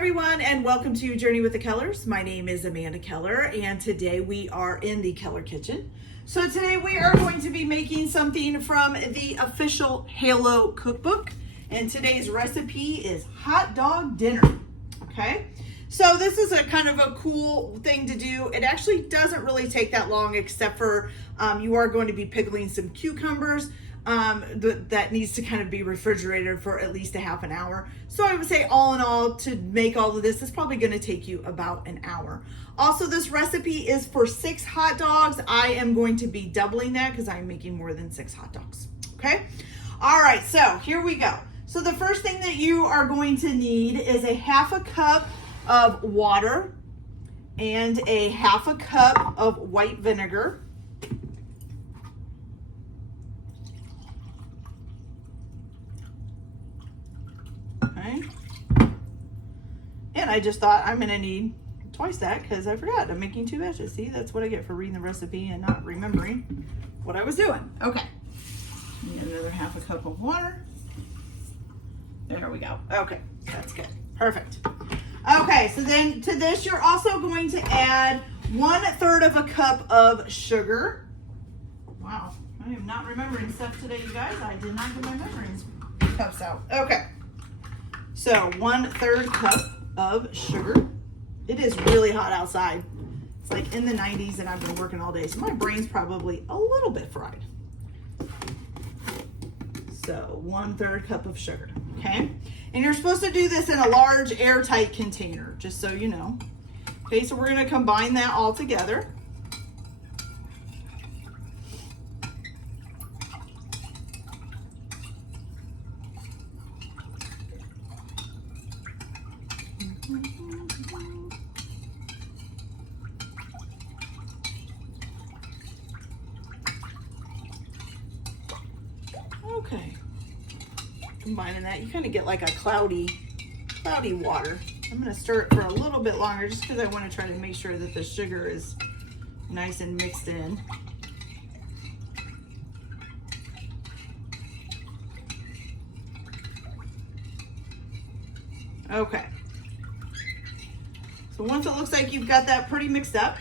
everyone, and welcome to Journey with the Kellers. My name is Amanda Keller, and today we are in the Keller kitchen. So today we are going to be making something from the official Halo cookbook, and today's recipe is hot dog dinner. Okay, so this is a kind of a cool thing to do. It actually doesn't really take that long, except for you are going to be pickling some cucumbers. That needs to kind of be refrigerated for at least a half an hour. So I would say all in all, to make all of this is probably going to take you about an hour. Also, this recipe is for 6 hot dogs. I am going to be doubling that because I'm making more than 6 hot dogs. Okay. All right. So here we go. So the first thing that you are going to need is a half a cup of water and a half a cup of white vinegar. Okay. And I just thought I'm going to need twice that because I forgot I'm making 2 batches. See, that's what I get for reading the recipe and not remembering what I was doing. Okay. And another half a cup of water. There we go. Okay, that's good. Perfect. Okay, so then to this, you're also going to add 1/3 of a cup of sugar. Wow, I am not remembering stuff today, you guys. I did not get my measuring cups out. Okay. So 1/3 cup of sugar. It is really hot outside. It's like in the 90s and I've been working all day. So my brain's probably a little bit fried. So 1/3 cup of sugar, okay? And you're supposed to do this in a large airtight container, just so you know. Okay, so we're gonna combine that all together. Okay, combining that, you kind of get like a cloudy water. I'm going to stir it for a little bit longer just because I want to try to make sure that the sugar is nice and mixed in. Okay, so once it looks like you've got that pretty mixed up,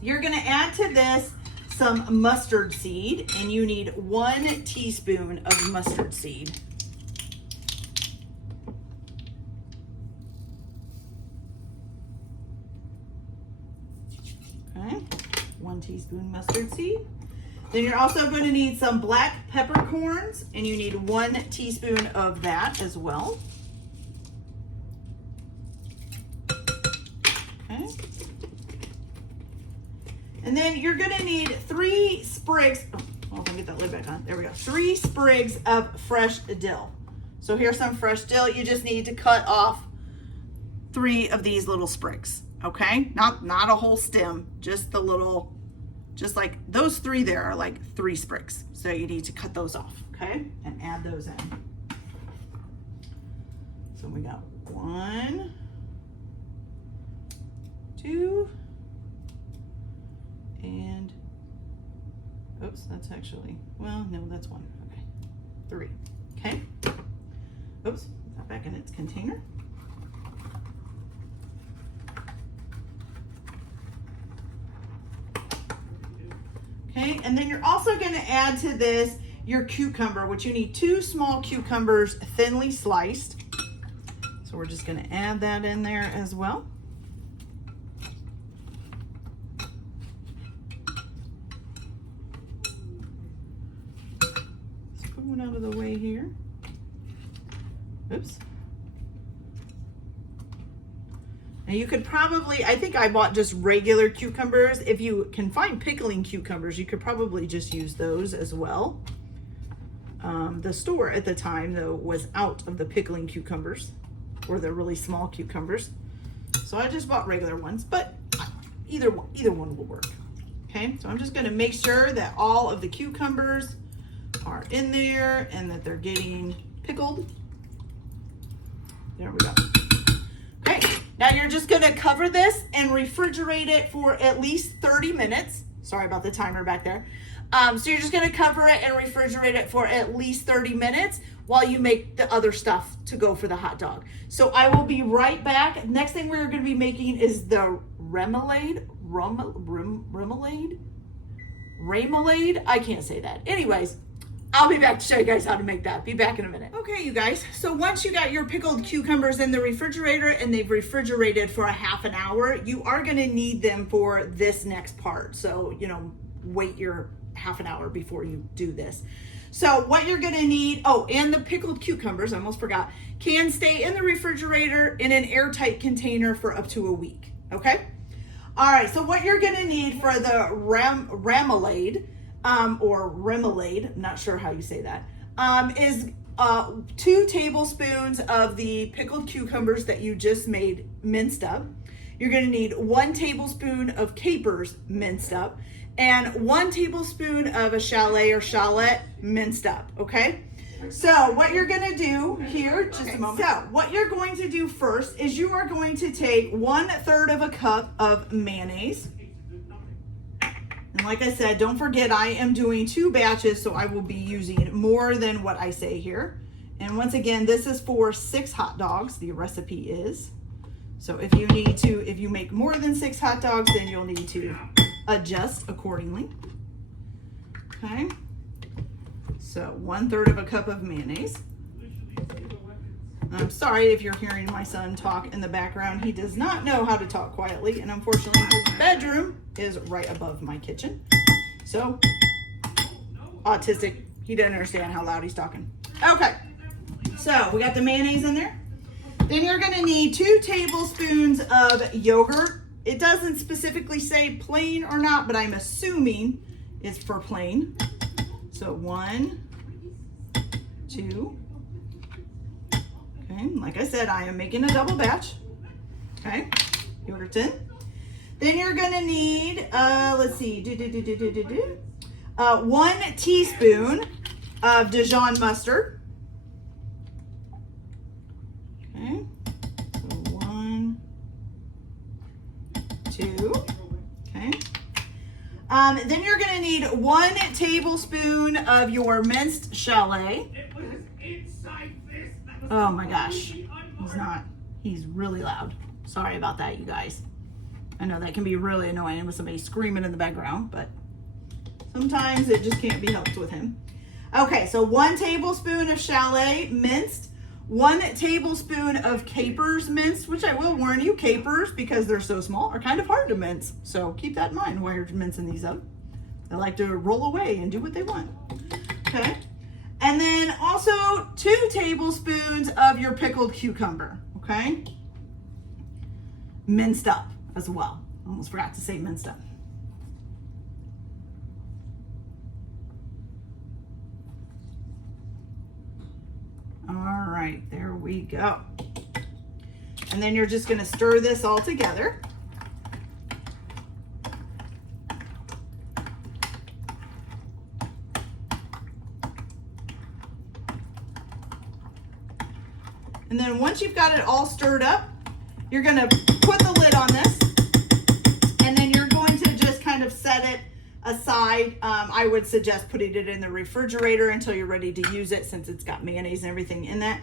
you're going to add to this some mustard seed, and you need 1 teaspoon of mustard seed. Okay, 1 teaspoon mustard seed. Then you're also going to need some black peppercorns, and you need 1 teaspoon of that as well. Okay. And then you're going to need 3 sprigs. Oh, let me get that lid back on. There we go. 3 sprigs of fresh dill. So here's some fresh dill. You just need to cut off 3 of these little sprigs. Okay? Not a whole stem, just the little, just like those 3 there are like 3 sprigs. So you need to cut those off. Okay? And add those in. So we got 1, 2, and oops, that's actually, well, no, that's 1. Okay, 3. Okay. Oops, got back in its container. Okay, and then you're also going to add to this your cucumber, which you need 2 small cucumbers thinly sliced. So we're just going to add that in there as well. Out of the way here. Oops. Now you could probably, I think I bought just regular cucumbers. If you can find pickling cucumbers, you could probably just use those as well. The store at the time though was out of the pickling cucumbers, or the really small cucumbers. So I just bought regular ones, but either one will work. Okay, so I'm just going to make sure that all of the cucumbers are in there and that they're getting pickled. There we go. Okay, now you're just going to cover this and refrigerate it for at least 30 minutes. Sorry about the timer back there. So you're just going to cover it and refrigerate it for at least 30 minutes. while you make the other stuff to go for the hot dog. So I will be right back. Next thing we're going to be making is the remoulade. Remoulade? I can't say that. Anyways, I'll be back to show you guys how to make that. Be back in a minute. Okay, you guys. So once you got your pickled cucumbers in the refrigerator and they've refrigerated for a half an hour, you are going to need them for this next part. So, wait your half an hour before you do this. So what you're going to need, and the pickled cucumbers, I almost forgot, can stay in the refrigerator in an airtight container for up to a week. Okay? All right, so what you're going to need for the remoulade, or remoulade, I'm not sure how you say that, is 2 tablespoons of the pickled cucumbers that you just made minced up. You're going to need 1 tablespoon of capers minced up and 1 tablespoon of a shallot minced up, okay? So what you're going to do here, just a moment. So what you're going to do first is you are going to take 1/3 of a cup of mayonnaise. And like I said, don't forget I am doing 2 batches, so I will be using more than what I say here. And once again, this is for 6 hot dogs, the recipe is. So if you make more than 6 hot dogs, then you'll need to adjust accordingly. Okay. So 1/3 of a cup of mayonnaise. I'm sorry if you're hearing my son talk in the background. He does not know how to talk quietly, and unfortunately his bedroom is right above my kitchen. So, autistic, he doesn't understand how loud he's talking. Okay, so we got the mayonnaise in there. Then you're gonna need 2 tablespoons of yogurt. It doesn't specifically say plain or not, but I'm assuming it's for plain. So 1, 2. Okay, like I said, I am making a double batch. Okay, yogurt's in. Then you're gonna need, let's see, 1 teaspoon of Dijon mustard. Okay, so 1, 2, okay. Then you're gonna need 1 tablespoon of your minced shallot. Oh my gosh, he's really loud. Sorry about that, you guys. I know that can be really annoying with somebody screaming in the background, but sometimes it just can't be helped with him. Okay, so 1 tablespoon of shallot minced, 1 tablespoon of capers minced, which I will warn you, capers, because they're so small, are kind of hard to mince. So keep that in mind while you're mincing these up. They like to roll away and do what they want. Okay. And then also 2 tablespoons of your pickled cucumber, okay? Minced up as well. Almost forgot to say minced up. All right, there we go. And then you're just gonna stir this all together. And then once you've got it all stirred up, you're gonna put the lid on this, and then you're going to just kind of set it aside. I would suggest putting it in the refrigerator until you're ready to use it, since it's got mayonnaise and everything in that.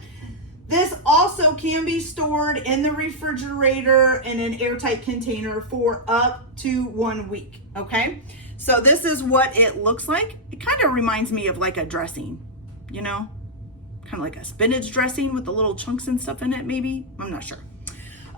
This also can be stored in the refrigerator in an airtight container for up to 1 week, okay? So this is what it looks like. It kind of reminds me of like a dressing, kind of like a spinach dressing with the little chunks and stuff in it, maybe. I'm not sure.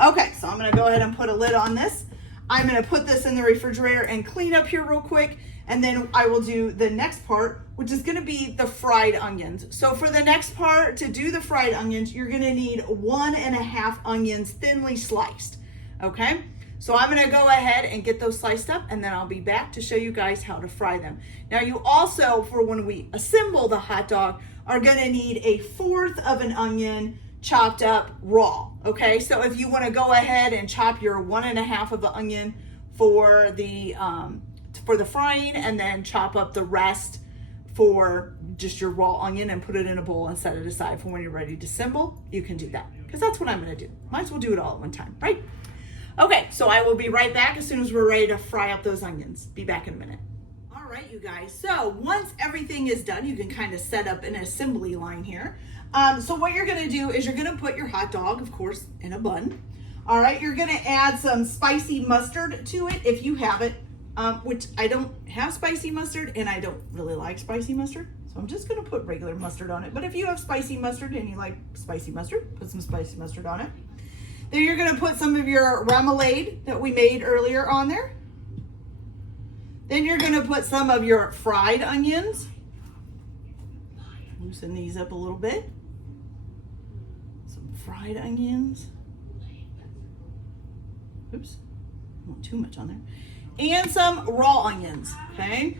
Okay, so I'm gonna go ahead and put a lid on this. I'm gonna put this in the refrigerator and clean up here real quick, and then I will do the next part, which is gonna be the fried onions. So for the next part, to do the fried onions, you're gonna need 1½ onions thinly sliced, okay? So I'm gonna go ahead and get those sliced up, and then I'll be back to show you guys how to fry them. Now you also, for when we assemble the hot dog, are gonna need 1/4 of an onion chopped up raw, okay? So if you wanna go ahead and chop your 1½ of the onion for the frying, and then chop up the rest for just your raw onion and put it in a bowl and set it aside for when you're ready to assemble, you can do that, because that's what I'm gonna do. Might as well do it all at one time, right? Okay, so I will be right back as soon as we're ready to fry up those onions. Be back in a minute. All right, you guys, so once everything is done, you can kind of set up an assembly line here. So what you're gonna do is you're gonna put your hot dog, of course, in a bun. All right, you're gonna add some spicy mustard to it if you have it, which I don't have spicy mustard and I don't really like spicy mustard. So I'm just gonna put regular mustard on it. But if you have spicy mustard and you like spicy mustard, put some spicy mustard on it. Then you're gonna put some of your remoulade that we made earlier on there. Then you're gonna put some of your fried onions. Loosen these up a little bit. Some fried onions. Oops, not too much on there. And some raw onions, okay?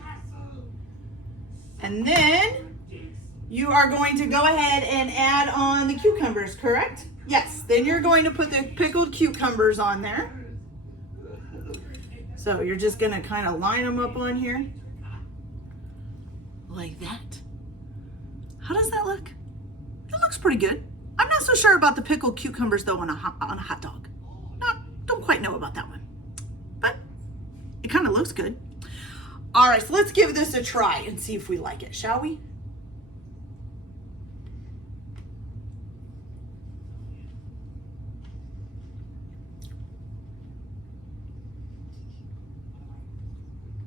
And then you are going to go ahead and add on the cucumbers, correct? Yes, then you're going to put the pickled cucumbers on there. So you're just gonna kind of line them up on here. Like that. How does that look? It looks pretty good. I'm not so sure about the pickled cucumbers though on a hot dog. Don't quite know about that one, but it kind of looks good. All right, so let's give this a try and see if we like it, shall we?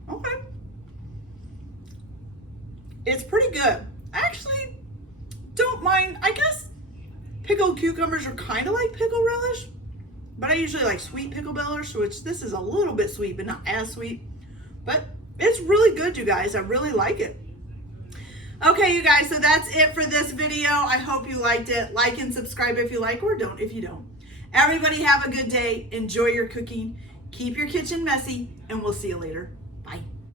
Okay. It's pretty good. I actually don't mind. I guess pickled cucumbers are kind of like pickle relish, but I usually like sweet pickle relish, which this is a little bit sweet, but not as sweet. But it's really good, you guys. I really like it. Okay, you guys, so that's it for this video. I hope you liked it. Like and subscribe if you like, or don't if you don't. Everybody have a good day. Enjoy your cooking. Keep your kitchen messy, and we'll see you later.